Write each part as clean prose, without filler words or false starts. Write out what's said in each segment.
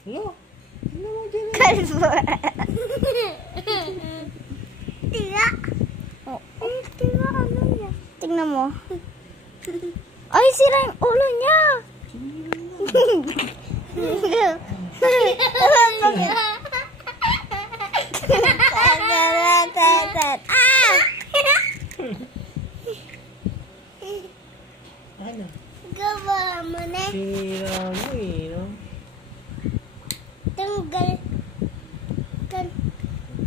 Hello? Ano mo dyan? Kalbo. Tiga. Oh. Tiga, ano niya? Tingnan mo. Ay, sira yung ulo niya. Ano? Gawa mo na. Sira mo eh, no? Tanggal.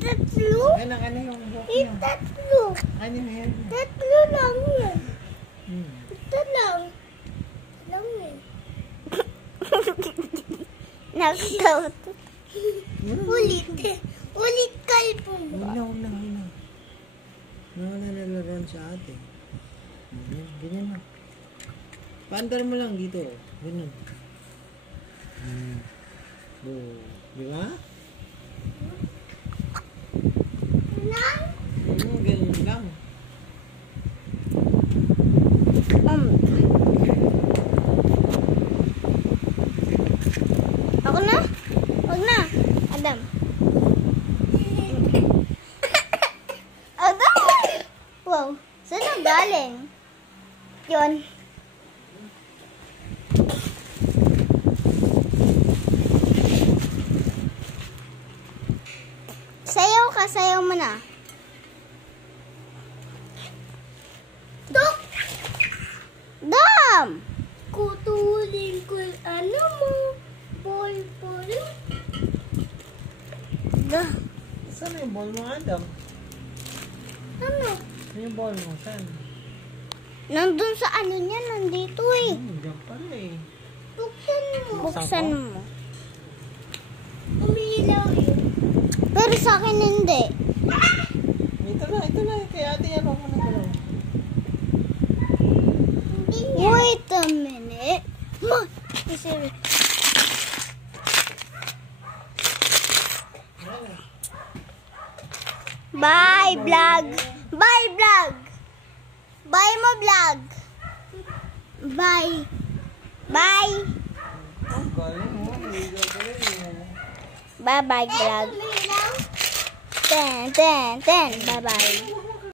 Tatlo? Ano yung buhok niya? Tatlo. Ano yung hair niya? Tatlo lang yan. Ito lang. Lang yan. Nagtaot. Ulit. Ulit kalpo mo. Una. Naglaruan sa ate. Ganyan na. Paandar mo lang dito. Ganyan. Di ba? Lang? Ganyan lang. Ako na? Wag na. Adam. Adam! Wow. Saan ang galing? Yun. Sayaw ka. Sayaw mo na. Tok! Dam! Kutulin ko ano mo. Ball. Saan yung ball mo, Adam? Ano? Yung ball mo, saan? Nandun sa ano niya, nandito eh. Diyan pala eh. Buksan mo. Buksan mo. Umiilaw yun. Pero sa akin hindi. Ito na. Kaya ate yan ako na pala. Wait a minute. Bye, vlog. Bye, vlog. Bye mo, vlog. Bye. Bye. Oh, galing mo. Bye-bye, vlog. 10. Bye-bye.